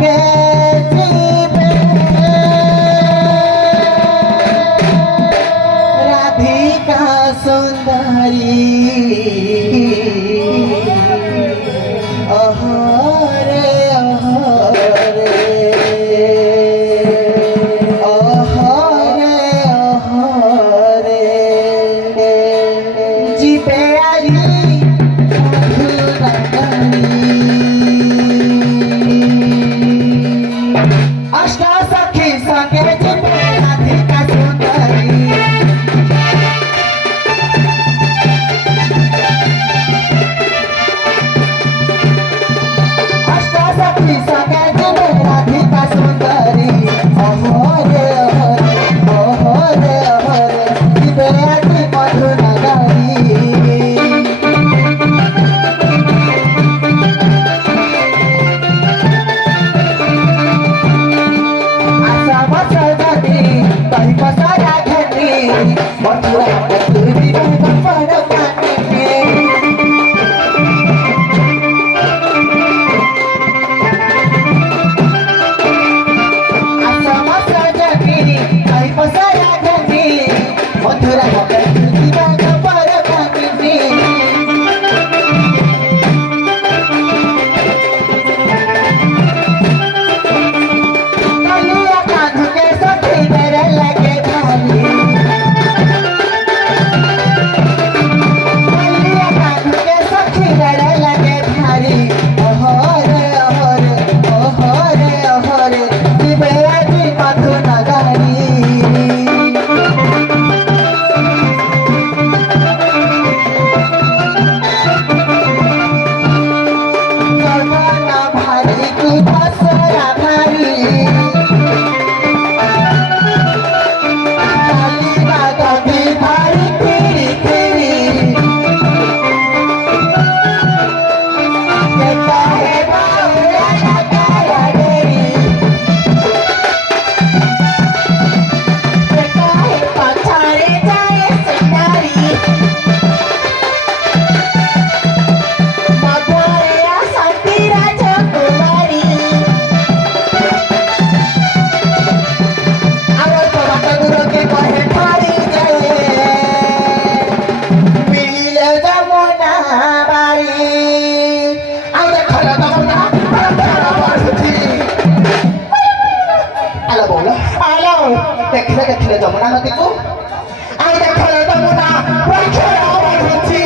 के जीवे राधिका सुंदरी अहरे अहरे अहरे अहरे जीवे अष्टा सखी संगे जीवे राधिका सुंदरी अष्टा सखी संगे जीवे राधिका सुंदरी अहोरे अहोरे अहोरे जीवे अति मधु नगरी कहीं पसारा घनी मथुरा कस्तूरी पर पानी में असम सजनी कहीं पसारा घनी मथुरा कस्तूरी पर पानी में कलिया कान्ह के सखी मेरे लगे भारी कलिया कान्ह के सखी मेरे लगे भारी अहोरे अहोरे अहोरे अहोरे जीवे अति मधु नगरी गगन भारी तू बसरा भारी देखले देखले जमुना नदी को आई देखले जमुना प्रखर बढ़ुची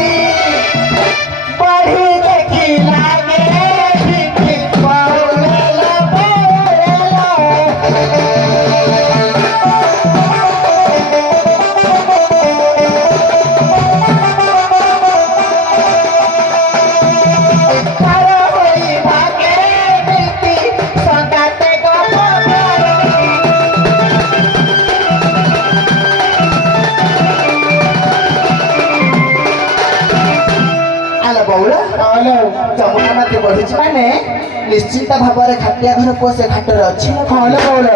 बढ़ी देखी लागे बिकी पौलेला पौलेला तारा होई भागे बिकी संगाते को जमुना नदी बढ़ुची माने निश्चिंत भाव में खाटिया घर पुओ से घाटर अच्छी हल बौल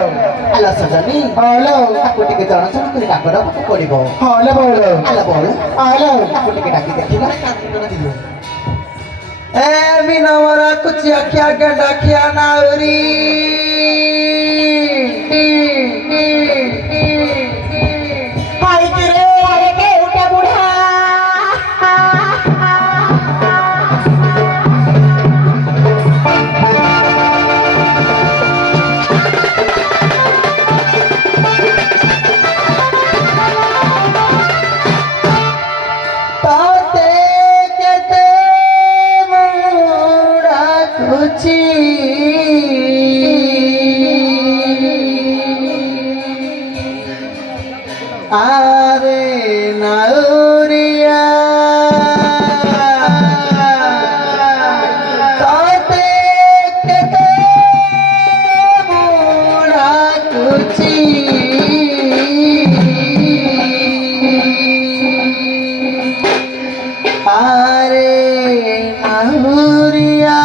आल सजनी हल ताको टिके जन जन कर डाक डाक पड़ो हल बौल आल बौल आल ताको टिके डाकी देखिला ए बिनवरा कुछ अखिया के डाकिया नाउरी हाय के रे अरे के उठे बुढ़ा आरे नाउरिया ताते केते बुढ़ा कुची आरे नाउरिया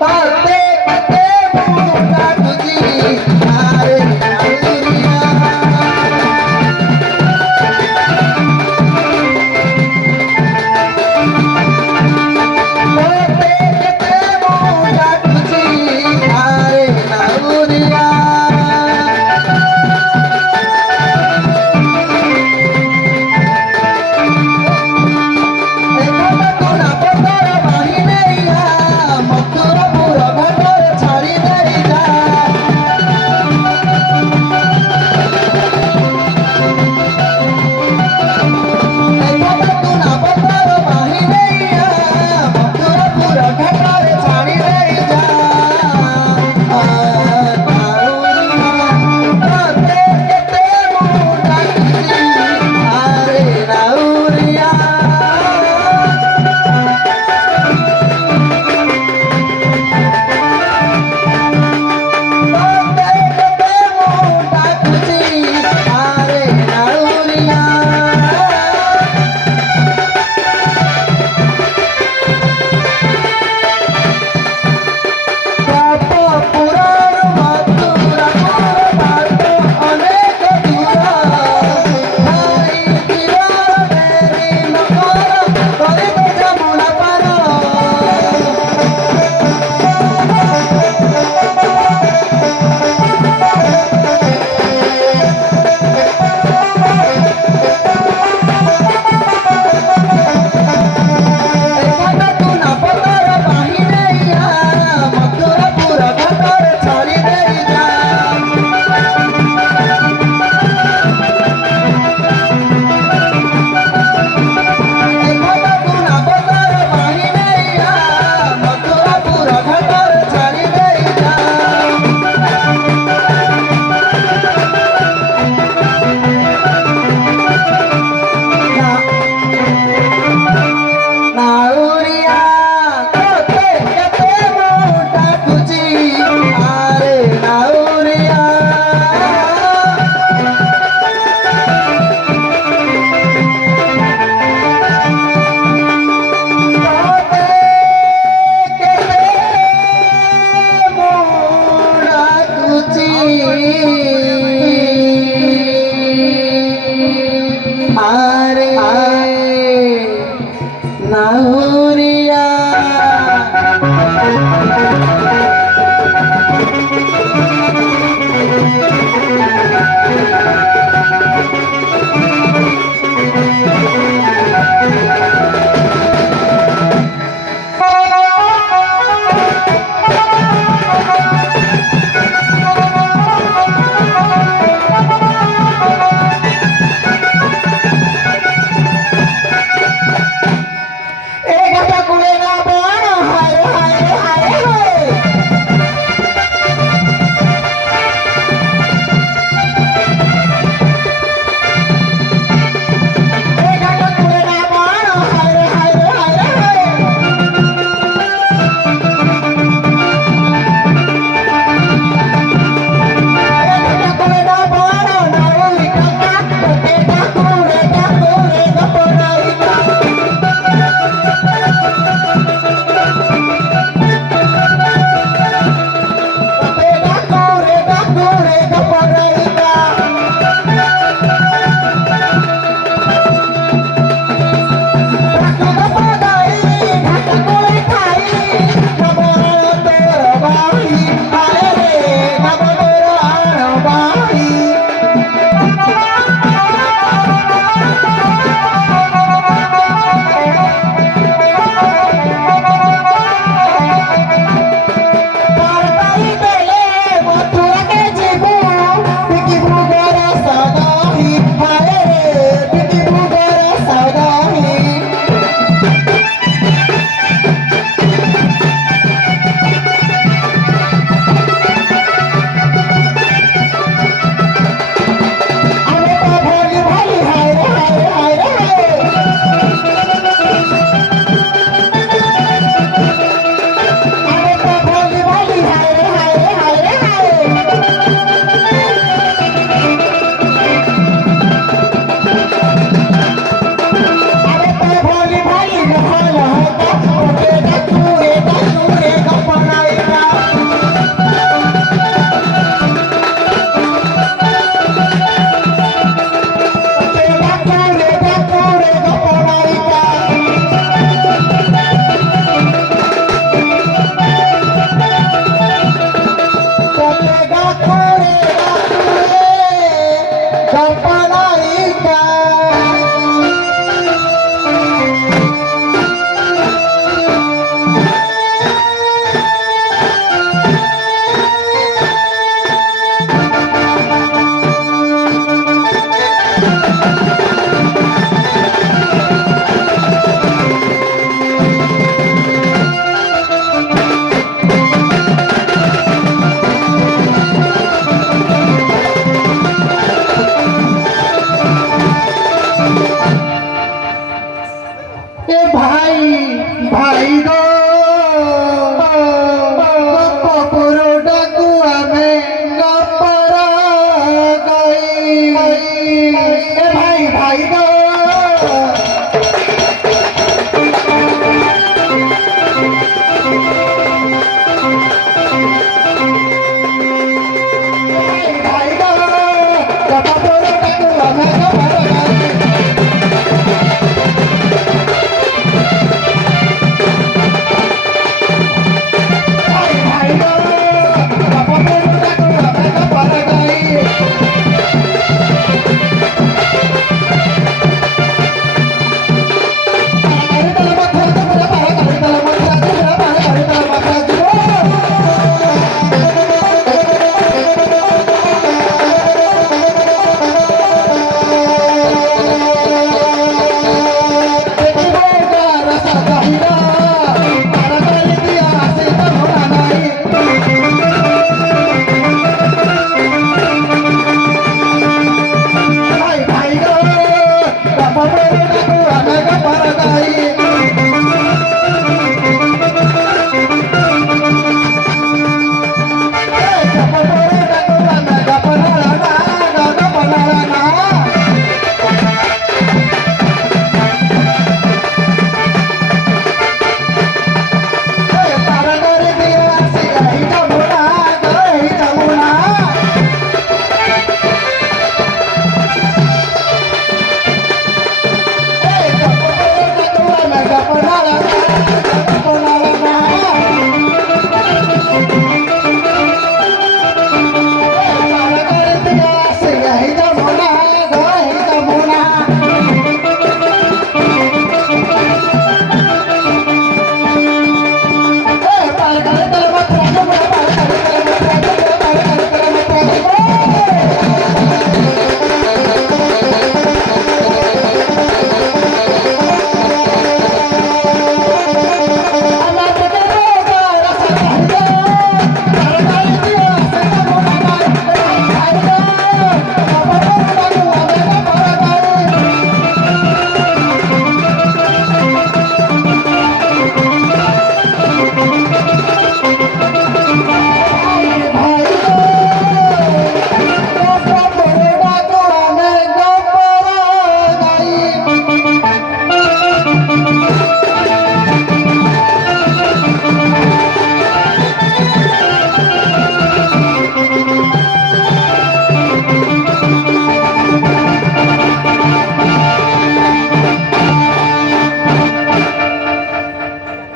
ताते केते बुढ़ा कुची आरे बासुरिया ए घाटा कुळे ना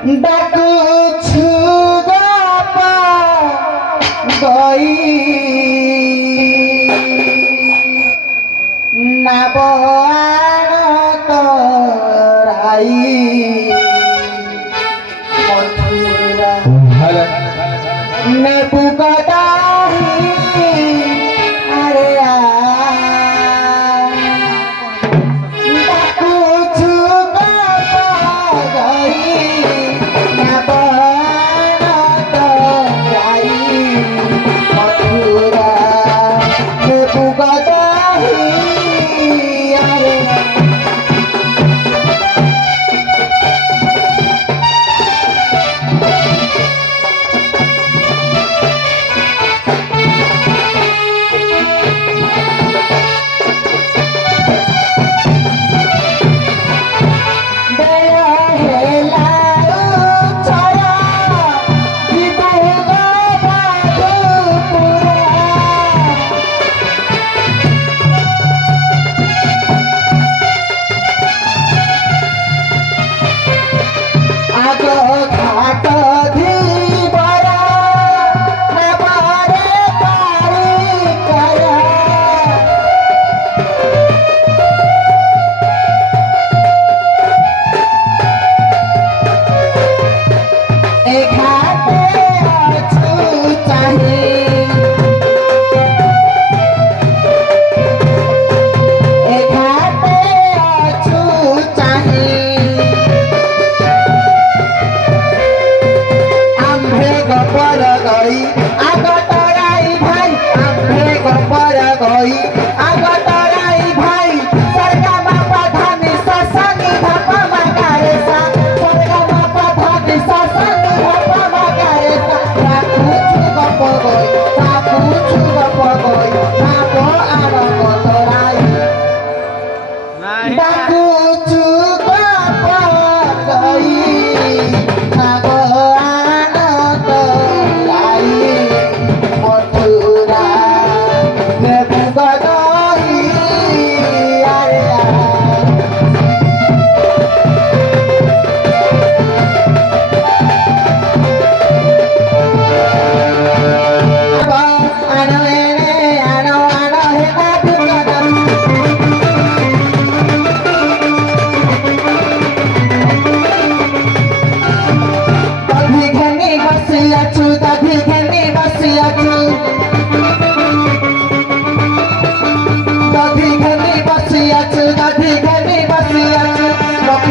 ডাকুছু বাবা গই নাবান তরাই মথুরা নেবু গদাহি আরে ডাকুছু বাবা গই নাবান তরাই মথুরা নেবু গদাহি আরে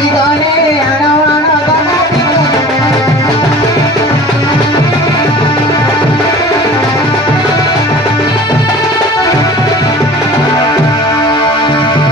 Gane